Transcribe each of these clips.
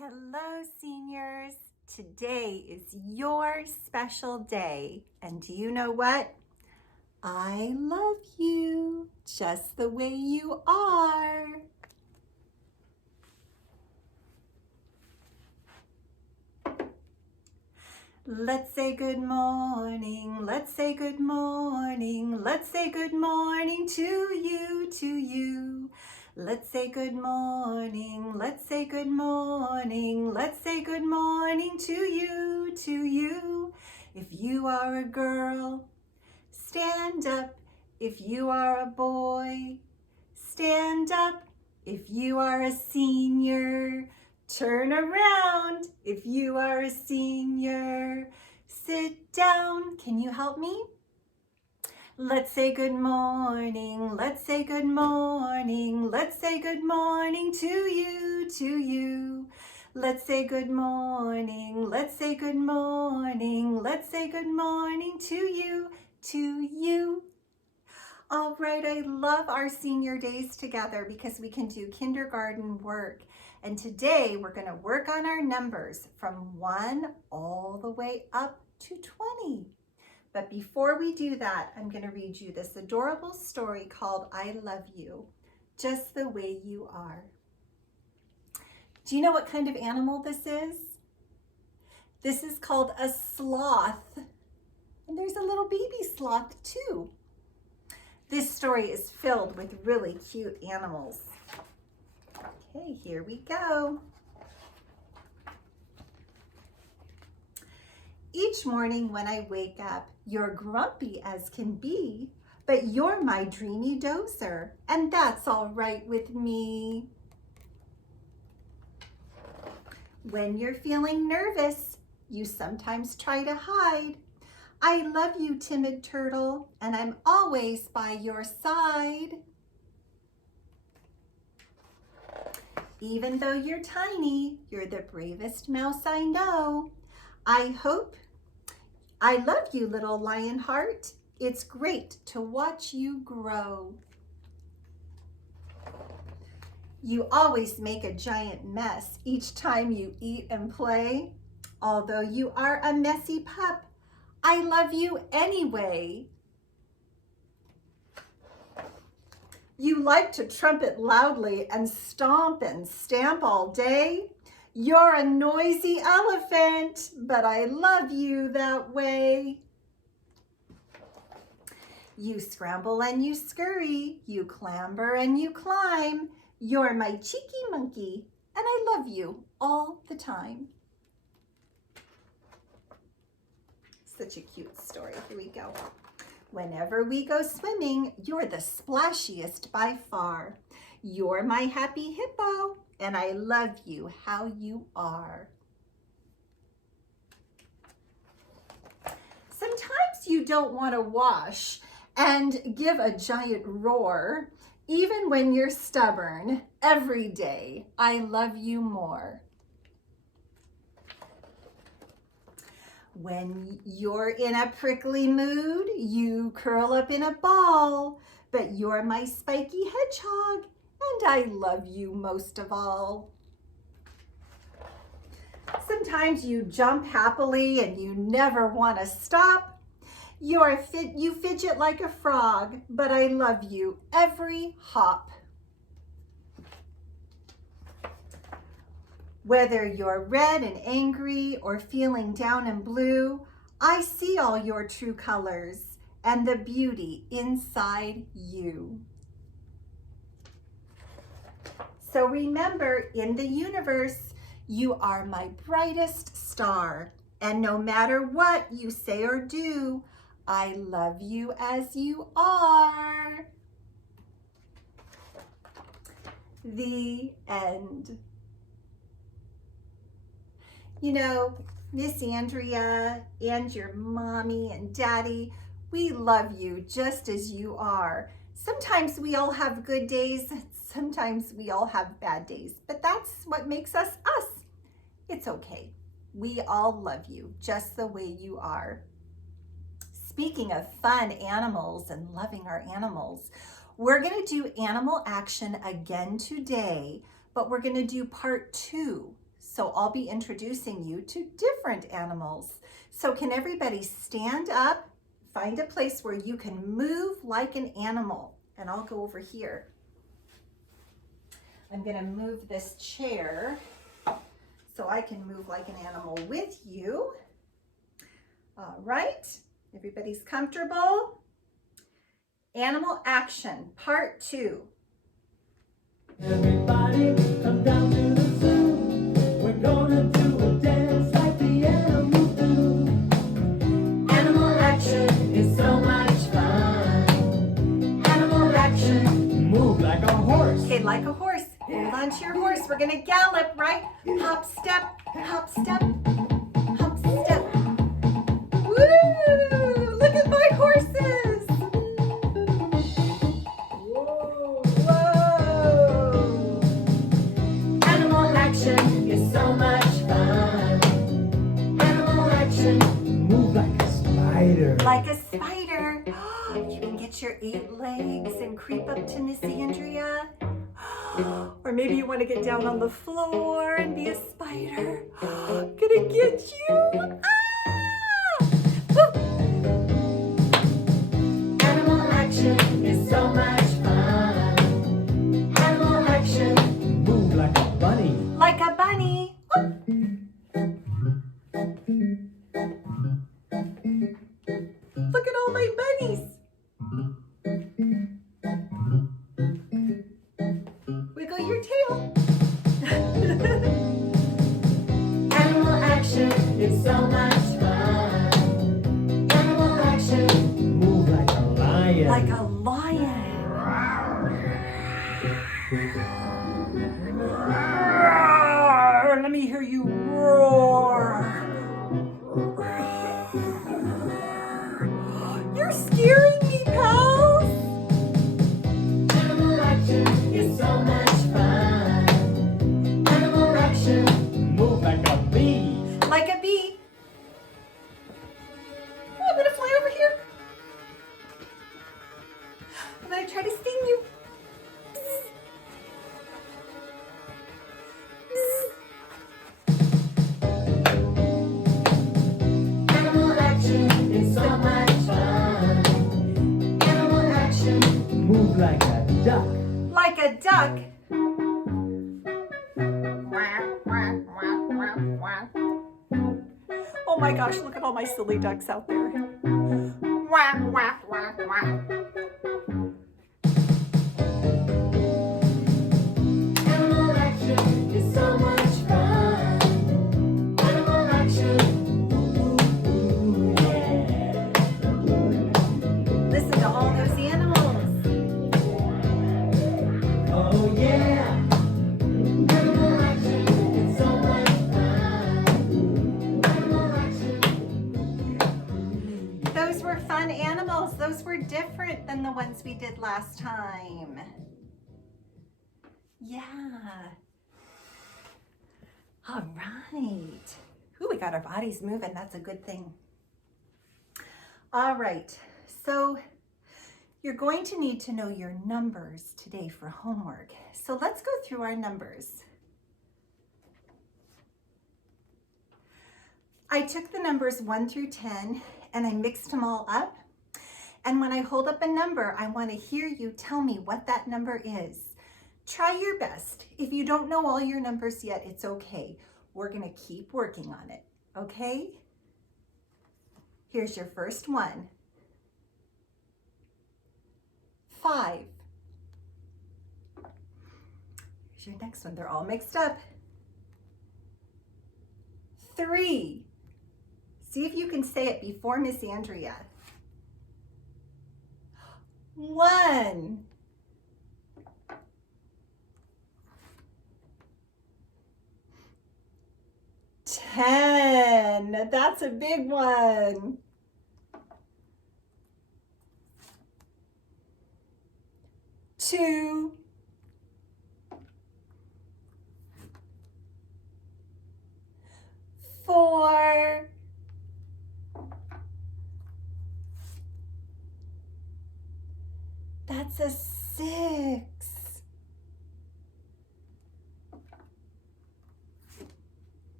Hello, seniors. Today is your special day. And do you know what? I love you just the way you are. Let's say good morning. Let's say good morning. Let's say good morning to you. Let's say good morning. Let's say good morning. Let's say good morning to you. If you are a girl, stand up. If you are a boy, stand up. If you are a senior, turn around. If you are a senior, sit down. Can you help me? Let's say good morning. Let's say good morning. Let's say good morning to you. Let's say good morning. Let's say good morning. Let's say good morning to you. All right, I love our senior days together because we can do kindergarten work. And today we're going to work on our numbers from 1 all the way up to 20. But before we do that, I'm going to read you this adorable story called I Love You, Just the Way You Are. Do you know what kind of animal this is? This is called a sloth. And there's a little baby sloth too. This story is filled with really cute animals. Okay, here we go. Each morning when I wake up, you're grumpy as can be, but you're my dreamy dozer, and that's all right with me. When you're feeling nervous, you sometimes try to hide. I love you, timid turtle, and I'm always by your side. Even though you're tiny, you're the bravest mouse I know. I love you, little lion heart. It's great to watch you grow. You always make a giant mess each time you eat and play. Although you are a messy pup, I love you anyway. You like to trumpet loudly and stomp and stamp all day. You're a noisy elephant, but I love you that way. You scramble and you scurry, you clamber and you climb. You're my cheeky monkey, and I love you all the time. Such a cute story. Here we go. Whenever we go swimming, you're the splashiest by far. You're my happy hippo, and I love you how you are. Sometimes you don't want to wash and give a giant roar. Even when you're stubborn, every day I love you more. When you're in a prickly mood, you curl up in a ball, but you're my spiky hedgehog, and I love you most of all. Sometimes you jump happily and you never want to stop. You fidget like a frog, but I love you every hop. Whether you're red and angry or feeling down and blue, I see all your true colors and the beauty inside you. So remember, in the universe, you are my brightest star. And no matter what you say or do, I love you as you are. The end. You know, Miss Andrea and your mommy and daddy, we love you just as you are. Sometimes we all have good days, sometimes we all have bad days, but that's what makes us us. It's okay. We all love you just the way you are. Speaking of fun animals and loving our animals, we're going to do animal action again today, but we're going to do part 2. So I'll be introducing you to different animals. So can everybody stand up, find a place where you can move like an animal. And I'll go over here. I'm gonna move this chair so I can move like an animal with you. All right, everybody's comfortable? Animal action, part 2. Everybody come down to the zoo. We're gonna do a dance like the animals do. Animal action is so much fun. Animal action. Move like a horse. Okay, like a horse. Hold on to your horse. We're gonna gallop, right? Hop, step, hop, step, hop, step. Woo! Look at my horses. Whoa. Whoa! Animal action is so much fun. Animal action. Move like a spider. Like a spider. You can get your 8 legs and creep up to Miss Andrea. Or maybe you want to get down on the floor and be a spider. Gonna get you. Ah! Woo! Animal action is so much fun. Animal action. Move like a bunny. Like a bunny. Look at all my bunnies. Wiggle your tail. Animal action is so much fun. Animal action. Move like a lion. Like a lion. Roar. Let me hear you roar. You're scaring me, pals. Animal action is so much fun. Animal action. Move like a bee. Like a bee. Oh, I'm gonna fly over here. I'm gonna try to sting you. Bzz. Bzz. Animal action is so much fun. Animal action. Move like a duck. Like a duck. Oh my gosh, look at all my silly ducks out there. Animal action is so much fun. Animal action. Ooh, yeah. Listen to all those animals. Oh yeah. Animal action is so much fun. Animal action. Those were fun animals. Those were different than the ones we did last time. Yeah. All right. Ooh, we got our bodies moving. That's a good thing. All right. So you're going to need to know your numbers today for homework. So let's go through our numbers. I took the numbers 1 through 10 and I mixed them all up. And when I hold up a number, I want to hear you tell me what that number is. Try your best. If you don't know all your numbers yet, it's okay. We're going to keep working on it, okay? Here's your first one. 5. Here's your next one. They're all mixed up. 3. See if you can say it before Miss Andrea. 1. 10. That's a big one. 2. 4. 6.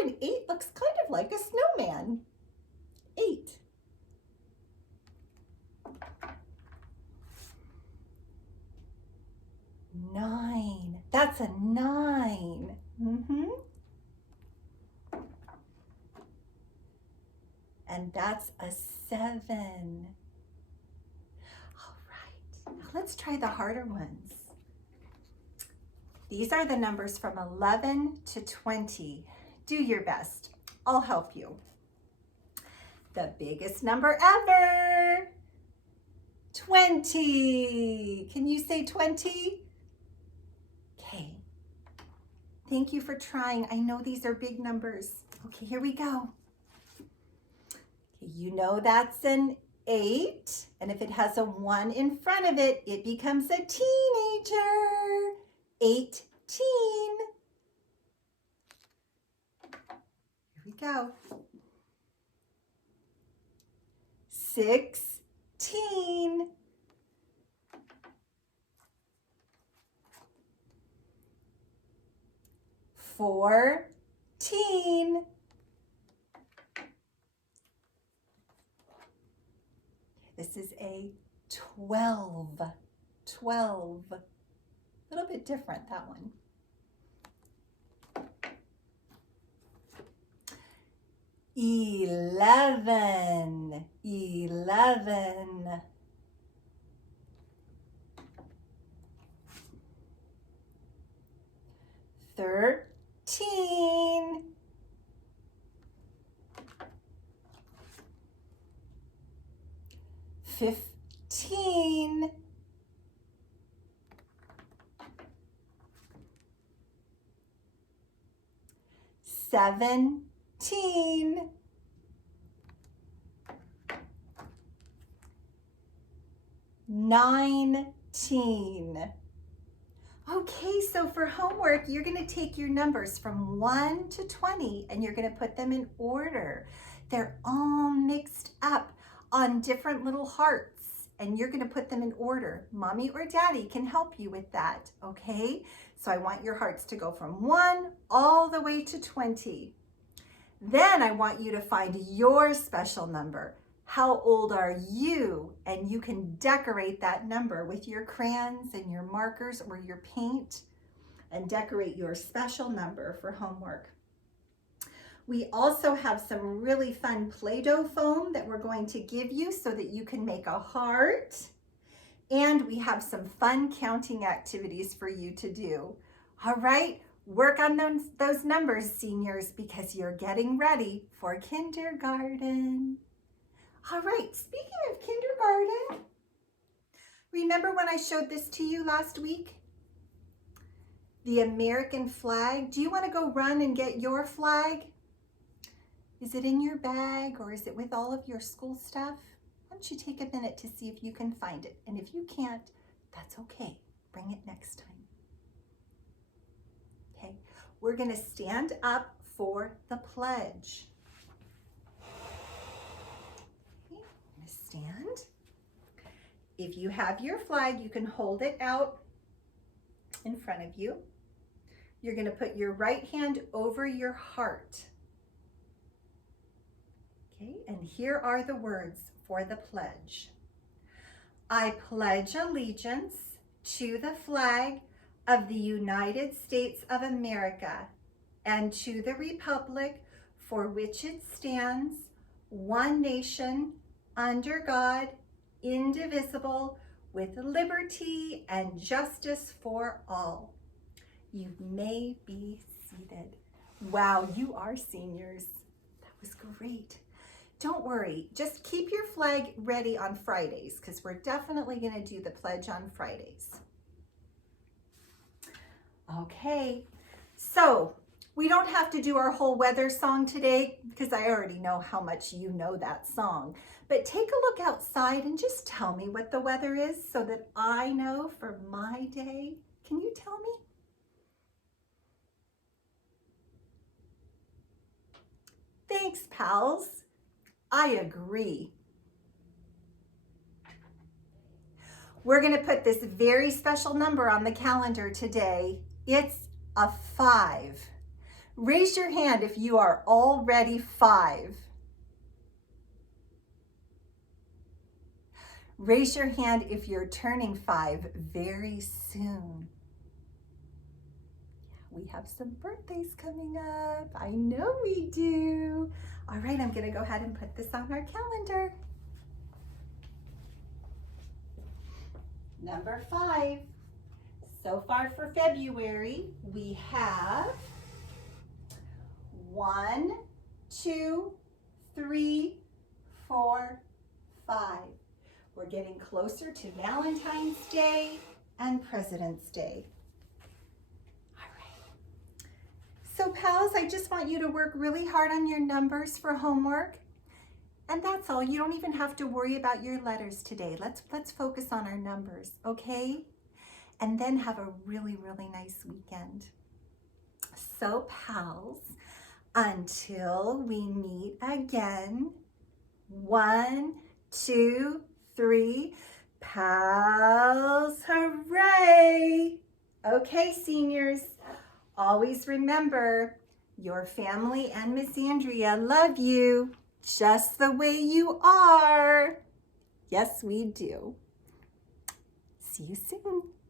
and 8 looks kind of like a snowman. 8. Nine. That's a 9. And that's a 7. All right, now let's try the harder ones. These are the numbers from 11 to 20. Do your best. I'll help you. The biggest number ever, 20. Can you say 20? Okay. Thank you for trying. I know these are big numbers. Okay, here we go. Okay, you know that's an 8, and if it has a 1 in front of it, it becomes a teenager. 18. Here we go. 16. 14. 12. 12. A little bit different, that one. 11. 11. 13. 15. 17. 19. Okay, so for homework, you're going to take your numbers from 1 to 20 and you're going to put them in order. They're all mixed up on different little hearts and you're going to put them in order. Mommy or Daddy can help you with that, okay? So I want your hearts to go from 1 all the way to 20. Then I want you to find your special number. How old are you? And you can decorate that number with your crayons and your markers or your paint and decorate your special number for homework. We also have some really fun Play-Doh foam that we're going to give you so that you can make a heart. And we have some fun counting activities for you to do. All right, work on those numbers, seniors, because you're getting ready for kindergarten. All right, speaking of kindergarten, remember when I showed this to you last week? The American flag. Do you want to go run and get your flag? Is it in your bag or is it with all of your school stuff? Why don't you take a minute to see if you can find it? And if you can't, that's okay. Bring it next time. Okay, we're going to stand up for the pledge. Stand. If you have your flag, you can hold it out in front of you. You're going to put your right hand over your heart. Okay, and here are the words for the pledge. I pledge allegiance to the flag of the United States of America and to the republic for which it stands, one nation, under God, indivisible, with liberty and justice for all. You may be seated. Wow, you are seniors. That was great. Don't worry, just keep your flag ready on Fridays because we're definitely going to do the pledge on Fridays. Okay, so we don't have to do our whole weather song today because I already know how much you know that song. But take a look outside and just tell me what the weather is so that I know for my day. Can you tell me? Thanks, pals. I agree. We're going to put this very special number on the calendar today. It's a 5. Raise your hand if you are already 5. Raise your hand if you're turning 5 very soon. We have some birthdays coming up. I know we do. All right, I'm gonna go ahead and put this on our calendar. Number 5. So far for February, we have 1, 2, 3, 4, 5. We're getting closer to Valentine's Day and President's Day. All right. So pals, I just want you to work really hard on your numbers for homework. And that's all. You don't even have to worry about your letters today. Let's focus on our numbers, okay? And then have a really, really nice weekend. So pals, until we meet again, 1, 2, 3, pals, hooray! Okay, seniors, always remember, your family and Miss Andrea love you just the way you are. Yes, we do. See you soon.